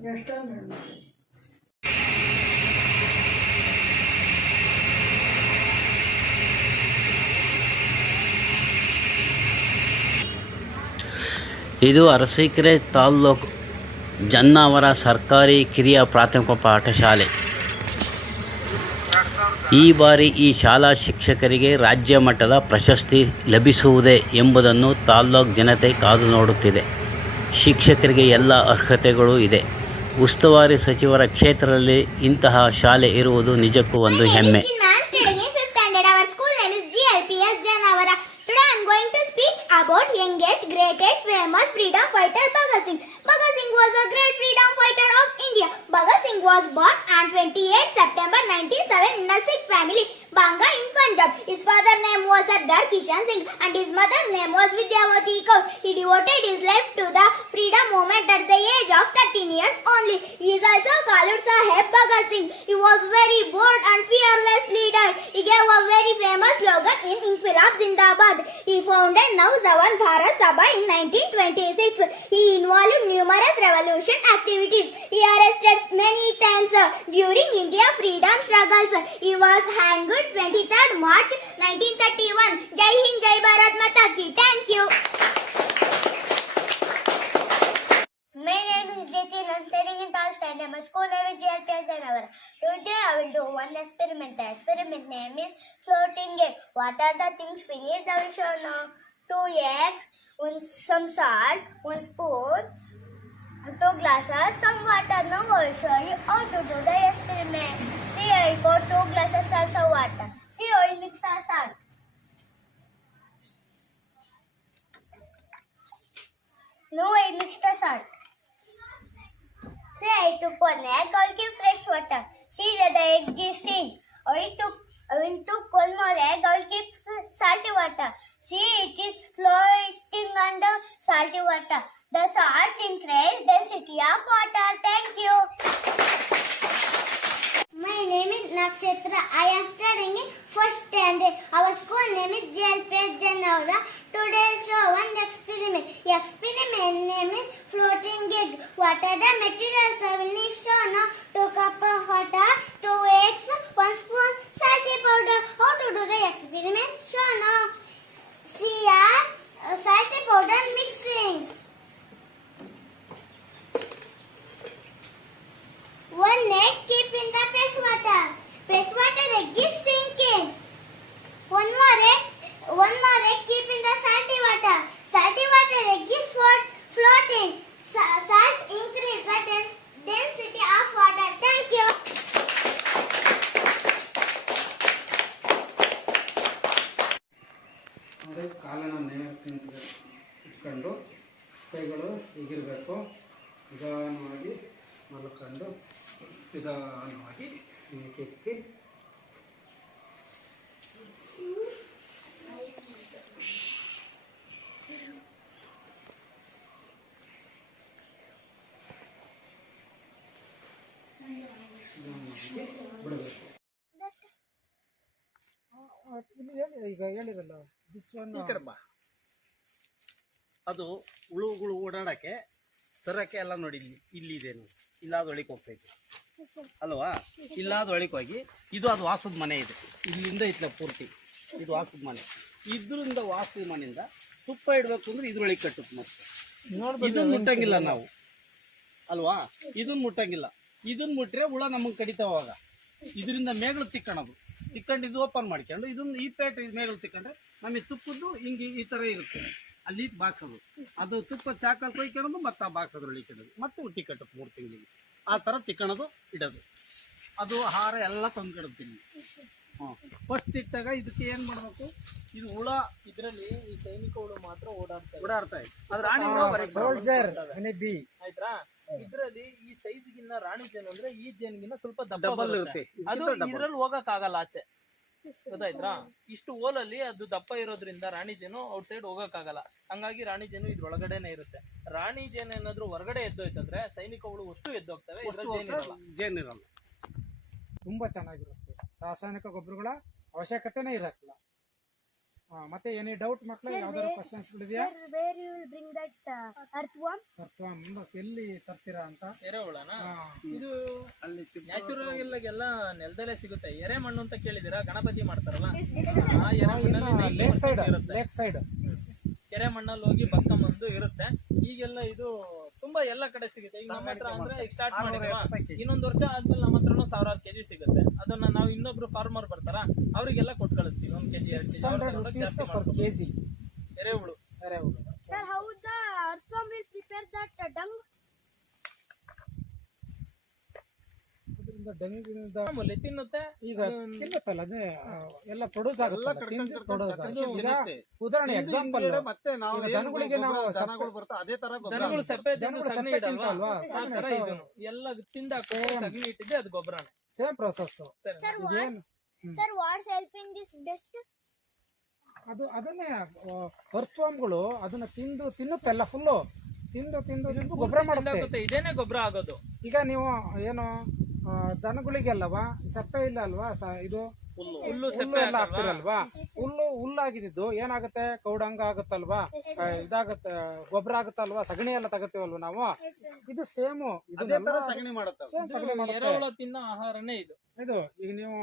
ಇದು ಅರಸೀಕೆರೆ ತಾಲ್ಲೂಕು ಜನ್ನಾವರ ಸರ್ಕಾರಿ ಕಿರಿಯ ಪ್ರಾಥಮಿಕ ಪಾಠಶಾಲೆ. ಈ ಬಾರಿ ಈ ಶಾಲಾ ಶಿಕ್ಷಕರಿಗೆ ರಾಜ್ಯ ಮಟ್ಟದ ಪ್ರಶಸ್ತಿ ಲಭಿಸುವುದೇ ಎಂಬುದನ್ನು ತಾಲ್ಲೂಕು ಜನತೆ ಕಾದು ನೋಡುತ್ತಿದೆ. ಶಿಕ್ಷಕರಿಗೆ ಎಲ್ಲ ಅರ್ಹತೆಗಳೂ ಇದೆ. ಉಸ್ತುವಾರಿ ಸಚಿವರ ಕ್ಷೇತ್ರದಲ್ಲಿ ಇಂತಹ ಶಾಲೆ ಇರುವುದು ನಿಜಕ್ಕೂ ಒಂದು ಹೆಮ್ಮೆ. About youngest, greatest, famous freedom fighter Bhagat Singh. Bhagat Singh was a great freedom fighter of India. Bhagat Singh was born on 28 September 1907 in a Sikh family, Banga in Punjab. His father's name was Sardar Kishan Singh and his mother's name was Vidyavati Kaur. He devoted his life to the freedom movement at the age of 13 years only. He is also called Sahib Bhagat Singh. He was very bold and fearless leader. He gave a very famous slogan in Inquilab Zindabad. He founded Naujawan Bharat Sabha in 1926. He involved in numerous revolution activities. He arrested many times during India freedom struggles. He was hanged 23rd March 1931. Jai Hind, Jai Bharat Mata Ki. Thank you. My name is Jatin. I am studying in third standard. My school name is JLPS Janavara. Today I will do one experiment. The experiment name is floating egg. What are the things we need? I will show now. 2 eggs, some salt, 1 spoon, 2 glasses, some water. Now I will show you how to do the experiment. See, I got 2 glasses of water. See, I will mix the salt. Now I mix the salt. See, I took 1 egg. I will give fresh water. See that the egg is sealed. I will took 1 more egg. I will keep salty water. See, it is floating under salty water. The salt increases density of water. Thank you. My name is Nakshatra. I am studying in first standard. Our school name is JLPS Janavara. Today I show one experiment. The experiment name is floating egg. What are the materials I will need show now? 2 cups of water, 2 eggs, 1 spoon salty powder. How to do the experiment? Show now. See here, salty powder mixing. 1 egg keep in the paste water. Paste water egg is sinking. 1 more egg keep in the salty water. Salty water egg is floating. Salt increase the density of water. Thank you. ಕಾಲನ್ನು ಇಟ್ಕೊಂಡು ಕೈಗಳು ಹೀಗಿರಬೇಕು. ನಿಧಾನವಾಗಿ ಮಲ್ಕೊಂಡು ನಿಧಾನವಾಗಿ ಕೆತ್ತಿ ಬಿಡಬೇಕು. ಈಗ ಹೇಳಿರಲ್ಲ ಅದು ಹುಳುಗಳು ಓಡಾಡಕ್ಕೆ ತರಕ್ಕೆ ಎಲ್ಲ ನೋಡಿ ಇಲ್ಲಿದೆ. ಇಲ್ಲಾದ ಒಳಗೆ ಹೋಗ್ತೈತೆ ಅಲ್ವಾ? ಇಲ್ಲಾದ ಒಳಗೆ ಹೋಗಿ ಇದು ಅದು ವಾಸದ ಮನೆ ಇದೆ. ಇಲ್ಲಿಂದ ಇತ್ಲ ಪೂರ್ತಿ ಇದು ವಾಸದ ಮನೆ. ಇದರಿಂದ ವಾಸದ ಮನೆಯಿಂದ ತುಪ್ಪ ಇಡಬೇಕು ಅಂದ್ರೆ ಇದ್ರೊಳಗೆ ಕಟ್ಟುತ್ತೆ. ಮತ್ತೆ ಇದನ್ನ ಮುಟ್ಟಂಗಿಲ್ಲ ನಾವು ಅಲ್ವಾ? ಇದನ್ನ ಮುಟ್ಟಂಗಿಲ್ಲ. ಇದನ್ನ ಮುಟ್ರೆ ಹುಳ ನಮಗೆ ಕಡಿತಾವಾಗ ಇದರಿಂದ ಮೇಗಳು ತಿಕ್ಕೊಳೋದು. ತಿಕ್ಕೊಂಡು ಇದು ಓಪನ್ ಮಾಡ್ಕೊಂಡು ಇದನ್ನ ಈ ಪೇಟ್ ಮೇಗಳು ತಿಕ್ಕೊಂಡ್ರೆ ನಮಗೆ ತುಪ್ಪದ್ದು ಹಿಂಗೆ ಈ ಥರ ಇರುತ್ತೆ. ಅಲ್ಲಿ ಬಾಕ್ಸೋದು, ಅದು ತುಪ್ಪ ಚಾಕಲ್ಲಿ ಕೊಯ್ಕೊಳ್ಳೋದು, ಮತ್ತು ಆ ಬಾಕ್ಸ್ ಅದ್ರೊಳಗೆ ಇಡೋದು, ಮತ್ತೆ ಉಟ್ಟಿ ಕಟ್ಟೋದು 3 ತಿಂಗಳಿಗೆ. ಆ ಥರ ತಿಕ್ಕೊಳೋದು ಇಡೋದು. ಅದು ಆಹಾರ ಎಲ್ಲ ತಂದ್ಕೊಡ್ತೀನಿ. ಫಸ್ಟ್ ಇಟ್ಟಾಗ ಇದಕ್ಕೆ ಏನು ಮಾಡಬೇಕು? ಇದು ಹುಳ ಇದರಲ್ಲಿ ಈ ಸೈನಿಕ ಹುಳು ಮಾತ್ರ ಓಡಾಡ್ತಾ ಇದೆ. ಅದು ರಾಣಿ ಆಯ್ತಾ? ಇದರಲ್ಲಿ ಈ ಸೈಜ್ಗಿನ್ನ ರಾಣಿ ಜೇನು ಅಂದ್ರೆ ಈ ಜೇನ್ಗಿನ್ನ ಸ್ವಲ್ಪ ಡಬಲ್ ಇರುತ್ತೆ. ಅದು ಇದ್ರಲ್ಲಿ ಹೋಗಕ್ ಆಗಲ್ಲ ಆಚೆ, ಗೊತ್ತಾಯ್ತಾ? ಇಷ್ಟು ಓಲಲ್ಲಿ ಅದು ದಪ್ಪ ಇರೋದ್ರಿಂದ ರಾಣಿ ಜೇನು ಔಟ್ ಸೈಡ್ ಹೋಗಕ್ ಆಗಲ್ಲ. ಹಂಗಾಗಿ ರಾಣಿ ಜೇನು ಇದ್ರೊಳಗಡೆನೆ ಇರುತ್ತೆ. ರಾಣಿ ಜೇನು ಏನಾದ್ರು ಹೊರಗಡೆ ಎದ್ದೋಯ್ತಂದ್ರೆ ಸೈನಿಕ ಹುಳು ಅಷ್ಟು ಎದ್ದೋಗ್ತವೆ, ಜೇನಿರಲ್ಲ. ತುಂಬಾ ಚೆನ್ನಾಗಿರುತ್ತೆ. ರಾಸಾಯನಿಕ ಗೊಬ್ಬರಗಳ ಅವಶ್ಯಕತೆನೇ ಇರಲ್ಲ. ಮತ್ತೆ ಏನೇ ಡೌಟ್ ಮಕ್ಕಳು ಯಾವ್ದಾದ್ರು ಕ್ವಶನ್ಸ್ ಇದೆಯಾ? Sir, where you will bring that earthworm? ಎಲ್ಲಿ ತರ್ತೀರಾ ಅಂತ? ಎರೆಹುಳನ ಹಾ. ಇದು ನ್ಯಾಚುರಲ್ ಎಲ್ಲ ನೆಲದಲ್ಲೇ ಸಿಗುತ್ತೆ. ಎರೆ ಮಣ್ಣು ಅಂತ ಕೇಳಿದಿರಾ? ಗಣಪತಿ ಮಾಡ್ತಾರಲ್ಲ ಆ ಎರೆ ಮಣ್ಣಲ್ಲಿ ಲೇಕ್ ಸೈಡ್ ಇರುತ್ತೆ. ಲೇಕ್ ಸೈಡ್ ಎರೆ ಮಣ್ಣಲ್ಲಿ ಹೋಗಿ ಬಕ್ಕಂಬಂದು ಇರುತ್ತೆ. ಈಗೆಲ್ಲ ಇದು ತುಂಬಾ ಎಲ್ಲ ಕಡೆ ಸಿಗುತ್ತೆ. ಈಗ ನಮ್ಮ ಹತ್ರ ಅಂದ್ರೆ ಈಗ ಸ್ಟಾರ್ಟ್ ಮಾಡಿದ್ವಾ, ಇನ್ನೊಂದು ವರ್ಷ ಆದ್ಮೇಲೆ ನಮ್ಮ ಹತ್ರನೂ 1000 ಕೆಜಿ ಸಿಗುತ್ತೆ. ಅದನ್ನ ನಾವು ಇನ್ನೊಬ್ರು ಫಾರ್ಮರ್ ಬರ್ತಾರ ಅವರಿಗೆಲ್ಲ ಕೊಟ್ಟು ಕಳಿಸ್ತೀವಿ. 1 KG 2 KG 600 rupees per kg ಎರೆಹುಳು. ಎರೆಹುಳು. Sir, how the earthworm will prepare that dung? ಅದರಿಂದ ಡೆಂಗಿಂದ ಮಾಮೂಲಿ ತಿನ್ನುತ್ತೆ. ಈಗ ತಿನ್ನುತ್ತಲ್ಲ ಅದೇ ಎಲ್ಲ ಪ್ರೊಡ್ಯೂಸ್ ಆಗುತ್ತೆ. ಅದು ಈಗ ತಿನ್ನುತ್ತೆ. ಉದಾಹರಣೆ ಎಕ್ಸಾಂಪಲ್ ಮತ್ತೆ ನಾವು ಈಗ ದನಗಳಿಗೆ ನಾವು ದನಗಳು ಬರ್ತಾ ಅದೇ ತರ ದನಗಳು ಸೆಪ್ಪೆ ತಿಂದು ದನಗಳು ಸಗಣಿ ಸೆಪ್ಪೆ ಇಡಲ್ವಾ? ತಿಂತಲ್ವಾ? ಆ ತರ ಇದನ್ನು ಎಲ್ಲ ತಿಂದಾಕ್ಬಿಟ್ಟು ಸಗಣಿ ಇಟ್ಟಿದ್ದೆ ಅದು ಗೊಬ್ಬರನೇ. Same process. Sir, ಏನು Sir, what's helping this dust? ಅದನ್ನೇ ಅರ್ಥವಾಮ್ಗಳು ಅದನ್ನ ತಿನ್ನುತ್ತಲ್ಲ ಫುಲ್ಲು ತಿಂದು ಗೊಬ್ಬರ ಮಾಡುತ್ತೆ. ತಿಂದಾಕುತ್ತೆ. ಇದೇನೆ ಗೊಬ್ಬರ ಆಗೋದು. ಈಗ ನೀವು ಏನು ದನಗಳಿಗೆಲ್ಲವಾ ಸಪ್ಪೆ ಇಲ್ಲ ಅಲ್ವಾ ಇದು ಹುಲ್ಲು ಹುಲ್ಲು ಸೆಪ್ಪೆ ಎಲ್ಲ ಹಾಕ್ತಿರಲ್ವಾ? ಹುಲ್ಲಾಗಿದ್ದು ಏನಾಗುತ್ತೆ? ಕೌಡಂಗ ಆಗುತ್ತಲ್ವಾ? ಇದಾಗತ್ತೆ, ಗೊಬ್ಬರ ಆಗುತ್ತಲ್ವಾ? ಸಗಣಿ ಎಲ್ಲ ತಗೋತೀವಲ್ವಾ ನಾವು? ಇದು ಸೇಮ್ ಅದೇ ತರ ಸಗಣಿ ಮಾಡುತ್ತೆ. ಸಗಣಿ ಮಾಡುತ್ತೆ. ಎರೆಹುಳ ತಿನ್ನೋ ಆಹಾರನೇ ಇದು. ಇದು ಈಗ ನೀವು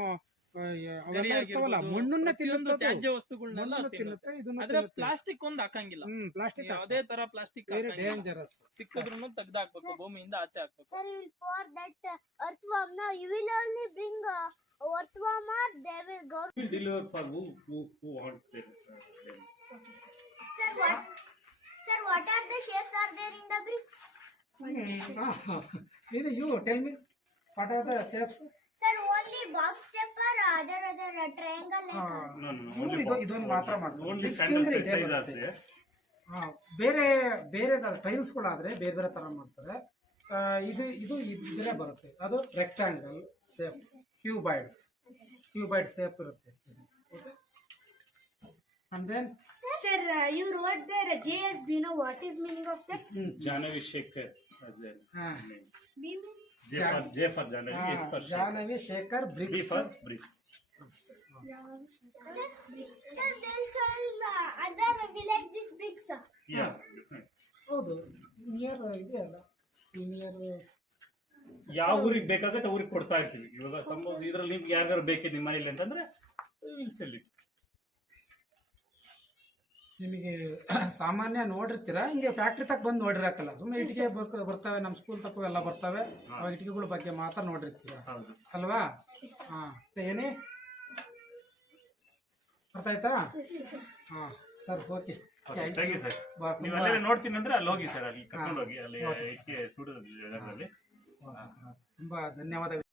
ಅವೆಲ್ಲ ಇರ್ತಾವಲ್ಲ, ಮಣ್ಣನ್ನ ಪ್ರತಿಯೊಂದು ತಿನ್ನುತ್ತೆ, ತ್ಯಾಜ್ಯ ವಸ್ತುಗಳನ್ನೆಲ್ಲ ತಿನ್ನುತ್ತೆ. ಇದನ್ನ ಆದ್ರೆ ಪ್ಲಾಸ್ಟಿಕ್ ಒಂದು ಹಾಕಂಗಿಲ್ಲ. ಪ್ಲಾಸ್ಟಿಕ್ ಯಾವುದೇ ತರ ಪ್ಲಾಸ್ಟಿಕ್ ವೆರಿ ಡೇಂಜರಸ್. ಸಿಕ್ಕಿದ್ರು ತೆಗ್ದಾಕ್ಬೇಕು, ಭೂಮಿಯಿಂದ ಆಚೆ ಹಾಕ್ಬೇಕು. Sir, you will pour that earthworm. Now you will only bring earthworm, or they will go. Deliver for who want it. Sir, what are the shapes are there in the bricks? You tell me what are the shapes? Sir, only box shape or other triangle like No. Only ಇದೊಂದು ಮಾತ್ರ ಮಾಡ್ತಾರೆ. only Bricks standard ಅಂದ್ರೆ ಇದೇ size ಬರುತ್ತೆ. are there. ಬೇರೆ ಟೈಲ್ಸ್ಗಳಾದ್ರೆ ಬೇರೆ ತರ ಮಾಡ್ತಾರೆ. ಇದು ಇದ್ರೆ ಬರುತ್ತೆ. ಅದು ರೆಕ್ಟಾಂಗಲ್ ಶೇಪ್, ಕ್ಯೂಬಾಯ್ಡ್ ಶೇಪ್ ಇರುತ್ತೆ. And then Sir, you wrote there JSB. Know what is meaning of that? Jahnavi Shekhar as a name. B J for Jahnavi, S for Shekhar, Jahnavi Shekhar B bricks. for bricks. Sir, there is all other villages bricks. Yeah, different. ಹೌದು, near ಇದೆಯಲ್ಲ, near ಯಾವ ಊರಿಗೆ ಬೇಕಾಗತ್ತೆ ಊರಿಗೆ ಕೊಡ್ತಾ ಇರ್ತೀವಿ. ಇವಾಗ suppose ಇದ್ರಲ್ಲಿ ನಿಮ್ಗೆ ಯಾರ್ಯಾರು ಬೇಕಿದೆ ನಿಮ್ಮ ಮನೇಲಿ ಅಂತಂದ್ರೆ ವಿಲ್ ಸೆಲ್ ಇಟ್. ನಿಮಗೆ ಸಾಮಾನ್ಯ ನೋಡಿರ್ತೀರಾ, ಹಿಂಗೆ ಫ್ಯಾಕ್ಟ್ರಿ ತಕ್ಕ ಬಂದು ನೋಡಿರಕ್ಕಲ್ಲ, ಸುಮ್ಮನೆ ಇಟ್ಟಿಗೆ ಬರ್ತವೆ, ನಮ್ಮ ಸ್ಕೂಲ್ ತಕ್ಕ ಎಲ್ಲ ಬರ್ತವೆ, ಅವಾಗ ಇಟ್ಟಿಗೆಗಳ ಬಗ್ಗೆ ಮಾತ್ರ ನೋಡಿರ್ತೀರಾ ಹೌದು. ಅಲ್ವಾ? ಹಾ, ಏನೇ ಅರ್ಥ ಆಯ್ತಾ? ಹಾ sir, okay, thank you sir. ನೀವು ಅಲ್ಲೇ ನೋಡ್ತೀನಿ ಅಂದ್ರೆ ಅಲ್ಲಿ ಹೋಗಿ ಸರ್, ಅಲ್ಲಿ ಕರ್ಕೊಂಡು ಹೋಗಿ ಅಲ್ಲಿ ಇಟ್ಟಿಗೆ ಸುಡೋದು ಜಾಗದಲ್ಲಿ. ತುಂಬಾ ಧನ್ಯವಾದಗಳು.